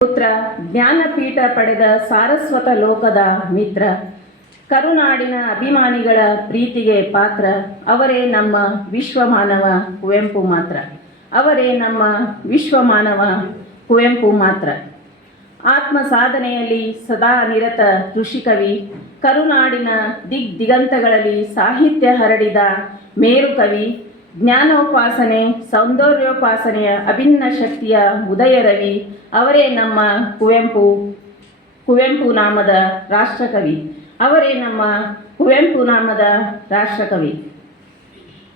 ಪುತ್ರ, ಜ್ಞಾನಪೀಠ ಪಡೆದ ಸಾರಸ್ವತ ಲೋಕದ ಮಿತ್ರ. ಕರುನಾಡಿನ ಅಭಿಮಾನಿಗಳ ಪ್ರೀತಿಗೆ ಪಾತ್ರ. ಅವರೇ ನಮ್ಮ ವಿಶ್ವಮಾನವ ಕುವೆಂಪು ಮಾತ್ರ. ಅವರೇ ನಮ್ಮ ವಿಶ್ವಮಾನವ ಕುವೆಂಪು ಮಾತ್ರ. ಆತ್ಮ ಸಾಧನೆಯಲ್ಲಿ ಸದಾ ನಿರತ ಋಷಿಕವಿ ಕರುನಾಡಿನ ದಿಗ್ ದಿಗಂತಗಳಲ್ಲಿ ಸಾಹಿತ್ಯ ಹರಡಿದ ಮೇರು ಕವಿ. ಜ್ಞಾನೋಪಾಸನೆ, ಸೌಂದರ್ಯೋಪಾಸನೆಯ ಅಭಿನ್ನ ಶಕ್ತಿಯ ಉದಯ ರವಿ ಅವರೇ ನಮ್ಮ ಕುವೆಂಪು ಕುವೆಂಪು ನಾಮದ ರಾಷ್ಟ್ರಕವಿ. ಅವರೇ ನಮ್ಮ ಕುವೆಂಪು ನಾಮದ ರಾಷ್ಟ್ರಕವಿ.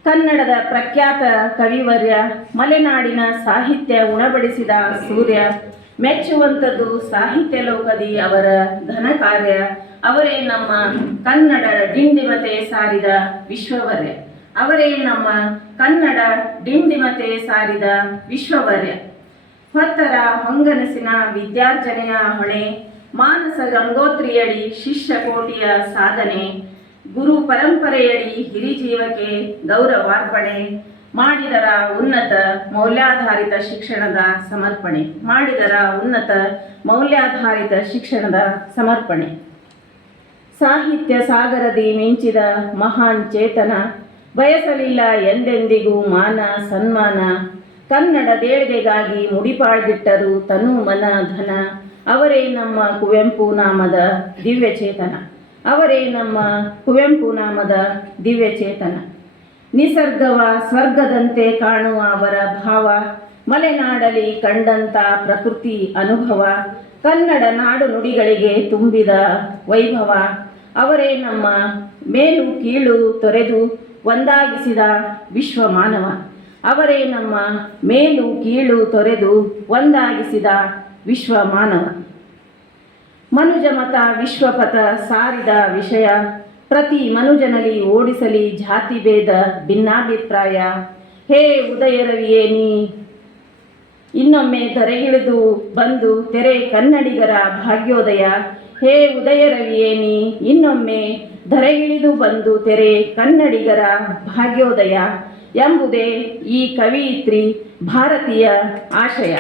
ಕನ್ನಡದ ಪ್ರಖ್ಯಾತ ಕವಿವರ್ಯ, ಮಲೆನಾಡಿನ ಸಾಹಿತ್ಯ ಉಣಬಡಿಸಿದ ಸೂರ್ಯ, ಮೆಚ್ಚುವಂಥದ್ದು ಸಾಹಿತ್ಯ ಲೋಕದಿ ಅವರ ಘನ ಕಾರ್ಯ, ಅವರೇ ನಮ್ಮ ಕನ್ನಡ ಡಿಂಡಿಮತೆ ಸಾರಿದ ವಿಶ್ವವರ್ಯ. ಅವರೇ ನಮ್ಮ ಕನ್ನಡ ಡಿಂಡಿಮತೆ ಸಾರಿದ ವಿಶ್ವವರ್ಯ. ಹೊತ್ತರ ಹೊಂಗನಸಿನ ವಿದ್ಯಾರ್ಜನೆಯ ಹೊಣೆ, ಮಾನಸ ಗಂಗೋತ್ರಿಯಡಿ ಶಿಷ್ಯ ಕೋಟಿಯ ಸಾಧನೆ, ಗುರು ಪರಂಪರೆಯಡಿ ಹಿರಿಜೀವಕ್ಕೆ ಗೌರವಾರ್ಪಣೆ ಮಾಡಿದರ ಉನ್ನತ ಮೌಲ್ಯಾಧಾರಿತ ಶಿಕ್ಷಣದ ಸಮರ್ಪಣೆ, ಮಾಡಿದರ ಉನ್ನತ ಮೌಲ್ಯಾಧಾರಿತ ಶಿಕ್ಷಣದ ಸಮರ್ಪಣೆ. ಸಾಹಿತ್ಯ ಸಾಗರದಿ ಮಿಂಚಿದ ಮಹಾನ್ ಚೇತನ ಬಯಸಲಿಲ್ಲ ಎಂದೆಂದಿಗೂ ಮಾನ, ಸನ್ಮಾನ. ಕನ್ನಡ ದೇಳಿಗೆಗಾಗಿ ಮುಡಿಪಾಳ್ದಿಟ್ಟರು ತನು ಮನ ಧನ. ಅವರೇ ನಮ್ಮ ಕುವೆಂಪು ನಾಮದ ದಿವ್ಯಚೇತನ ಅವರೇ ನಮ್ಮ ಕುವೆಂಪು ನಾಮದ ದಿವ್ಯಚೇತನ ನಿಸರ್ಗವ ಸ್ವರ್ಗದಂತೆ ಕಾಣುವ ಅವರ ಭಾವ. ಮಲೆನಾಡಲಿ ಕಂಡಂತ ಪ್ರಕೃತಿ ಅನುಭವ. ಕನ್ನಡ ನಾಡು ನುಡಿಗಳಿಗೆ ತುಂಬಿದ ವೈಭವ. ಅವರೇ ನಮ್ಮ ಮೇಲು, ಕೀಳು, ತೊರೆದು ಒಂದಾಗಿಸಿದ ವಿಶ್ವ ಮಾನವ ಅವರೇ ನಮ್ಮ ಮೇಲು ಕೀಳು ತೊರೆದು ಒಂದಾಗಿಸಿದ ವಿಶ್ವ ಮಾನವ ಮನುಜ ಮತ ವಿಶ್ವಪಥ ಸಾರಿದ ವಿಷಯ, ಪ್ರತಿ ಮನುಜನಲ್ಲಿ ಓಡಿಸಲಿ ಜಾತಿ ಭೇದ ಭಿನ್ನಾಭಿಪ್ರಾಯ. ಹೇ ಉದಯ ರವಿಯೇ ನೀ, ಇನ್ನೊಮ್ಮೆ ತೆರೆಗಿಳಿದು ಬಂದು ತೆರೆ ಕನ್ನಡಿಗರ ಭಾಗ್ಯೋದಯ. ಹೇ ಉದಯ ರವಿಯೇ ನೀ, ಇನ್ನೊಮ್ಮೆ ಧರೆಗಿಳಿದು ಬಂದು ತೆರೆ ಕನ್ನಡಿಗರ ಭಾಗ್ಯೋದಯ ಎಂಬುದೇ ಈ ಕವಿಯಿತ್ರಿ ಭಾರತೀಯ ಆಶಯ.